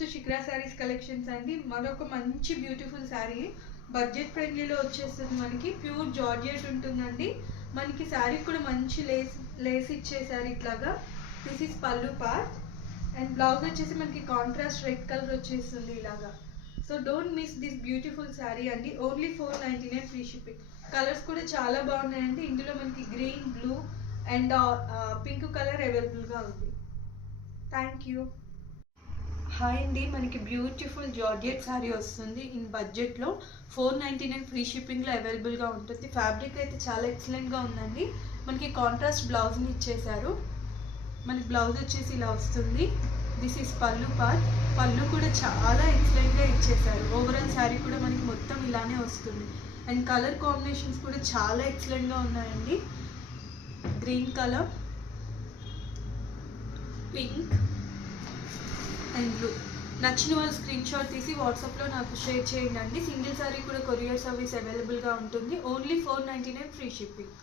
To Shikhara saris collections అండి. మరొక మంచి బ్యూటిఫుల్ శారీ బడ్జెట్ ఫ్రెండ్లీలో వచ్చేస్తుంది. మనకి ప్యూర్ జార్జెట్ ఉంటుందండి. మనకి శారీ కూడా మంచి లేస్ ఇచ్చేసారు ఇట్లాగా. దిస్ ఈస్ పల్లు పార్ట్ అండ్ బ్లౌజ్ వచ్చేసి మనకి కాంట్రాస్ట్ రెడ్ కలర్ వచ్చేస్తుంది ఇలాగా. So don't miss this beautiful sari అండి. Only 499 free shipping. కలర్స్ కూడా చాలా బాగున్నాయండి. ఇందులో మనకి green, blue and pink colour అవైలబుల్గా ఉంది. Thank you. హాయ్ అండి, మనకి బ్యూటిఫుల్ జార్జెట్ శారీ వస్తుంది ఇన్ బడ్జెట్లో. 499 ఫ్రీ షిప్పింగ్లో అవైలబుల్గా ఉంటుంది. ఫ్యాబ్రిక్ అయితే చాలా ఎక్సలెంట్గా ఉందండి. మనకి కాంట్రాస్ట్ బ్లౌజ్ని ఇచ్చేసారు. మనకి బ్లౌజ్ వచ్చేసి ఇలా వస్తుంది. దిస్ ఈస్ పల్లు పార్ట్. పళ్ళు కూడా చాలా ఎక్సలెంట్గా ఇచ్చేసారు. ఓవరాల్ శారీ కూడా మనకి మొత్తం ఇలానే వస్తుంది. అండ్ కలర్ కాంబినేషన్స్ కూడా చాలా ఎక్సలెంట్గా ఉన్నాయండి. Green colour, pink and blue. నచ్చిన వాళ్ళు స్క్రీన్ షాట్ తీసి వాట్సాప్లో నాకు షేర్ చేయండి అండి. సింగిల్ శారీ కూడా కొరియర్ సర్వీస్ అవైలబుల్గా ఉంటుంది. Only 499 free shipping.